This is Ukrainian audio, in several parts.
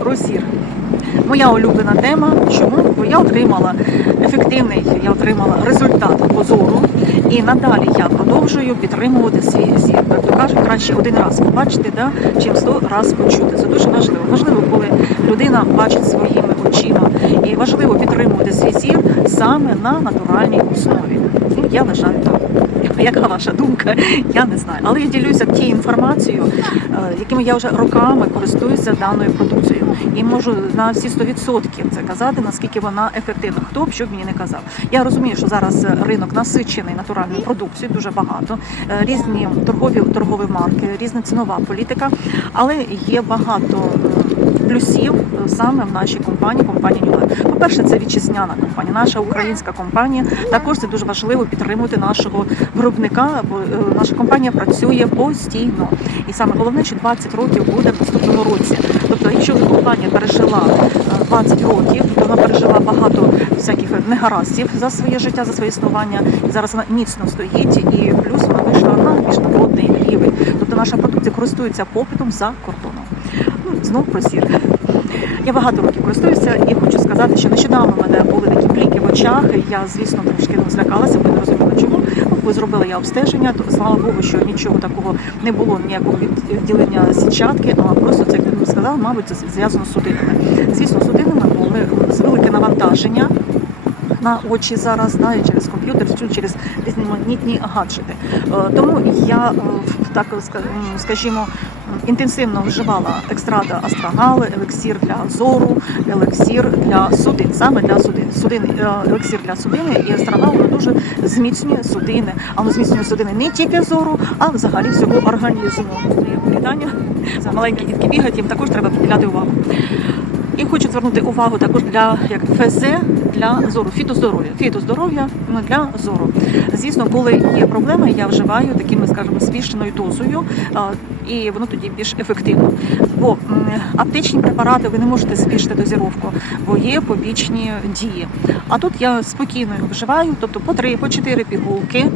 про зір. Моя улюблена тема. Чому? Бо я отримала ефективний, я отримала результат по зору. І надалі я продовжую підтримувати свій зір. Як то кажуть, краще один раз побачити, да, чим сто раз почути. Це дуже важливо. Важливо, коли людина бачить своїми очима. І важливо підтримувати свій зір саме на натуральній основі. Ну, я вважаю так. Яка ваша думка? Я не знаю. Але я ділюся тією інформацією, е, якими я вже роками користуюся даною продукцією. І можу на всі 100% це казати, наскільки вона ефективна. Хто б що б мені не казав. Я розумію, що зараз ринок насичений натуральною продукцією, дуже багато, Е, різні торгові торгові марки, різна цінова політика, але є багато е, плюсів е, саме в нашій компанії, компанії Нюле. По-перше, це вітчизняна компанія, наша українська компанія. Також це дуже важливо підтримувати нашого виробника, бо е, наша компанія працює постійно. І саме головне, що 20 років буде в наступному році. Тобто, якщо компанія пережила е, 20 років, то вона пережила багато всяких негараздів за своє життя, за своє існування. І зараз вона міцно стоїть, і плюс вона вийшла на міжнародний рівень. Тобто наша продукція користується попитом за кордоном. Знов про сір. Я багато років користуюся і хочу сказати, що нещодавно в мене були такі пліки в очах. Я, звісно, трошки не злякалася, бо не розуміла чому. Ну, зробила я обстеження, то слава Богу, що нічого такого не було, ніякого відділення сітчатки, а просто це, як він сказав, мабуть, це зв'язано з судинами. Звісно, судинами, були з велике навантаження. На очі зараз да, і через комп'ютер, через різноманітні гаджети. Е, Тому я е, так скажімо інтенсивно вживала екстрада астронали, елексір для зору, елексір для судин, саме для судин. Судин е, елексір для судини і астронал воно дуже зміцнює судини. А воно зміцнює судини не тільки зору, а взагалі всього організму. Вітання. Маленькі дітки бігають, їм також треба приділяти увагу. І хочу звернути увагу також для як ФЗ для зору, фітоздоров'я. Фітоздоров'я ну, для зору. Звісно, коли є проблеми, я вживаю такими, скажімо, збільшеною дозою, і воно тоді більш ефективно. Бо аптечні препарати ви не можете збільшити дозіровку, бо є побічні дії. А тут я спокійно їх вживаю, тобто по три, по чотири пігулки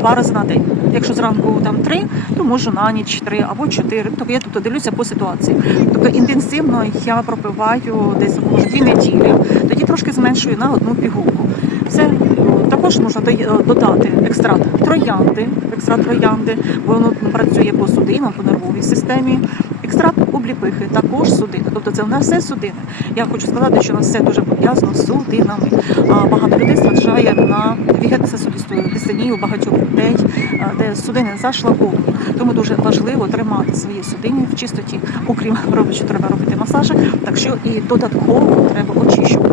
два рази на день. Якщо зранку там три, то можу на ніч три або чотири. Тобто я тобто дивлюся по ситуації. Тобто інтенсивно я пропиваю десь може дві неділі, тоді трошки зменшую на одну пігулку. Це е, також можна додати екстракт троянди, екстракт троянди, бо воно працює по судинам, по нервовій системі. Екстракт обліпихи, також судини. Тобто це в нас все судини. Я хочу сказати, що у нас все дуже пов'язано з судинами. А Багато людей страждає на вігетососудисту дистонію, багатьох людей, де судини зашлаковані. Тому дуже важливо тримати свої судини в чистоті, окрім робити, що треба робити масажі, так що і додатково треба очищувати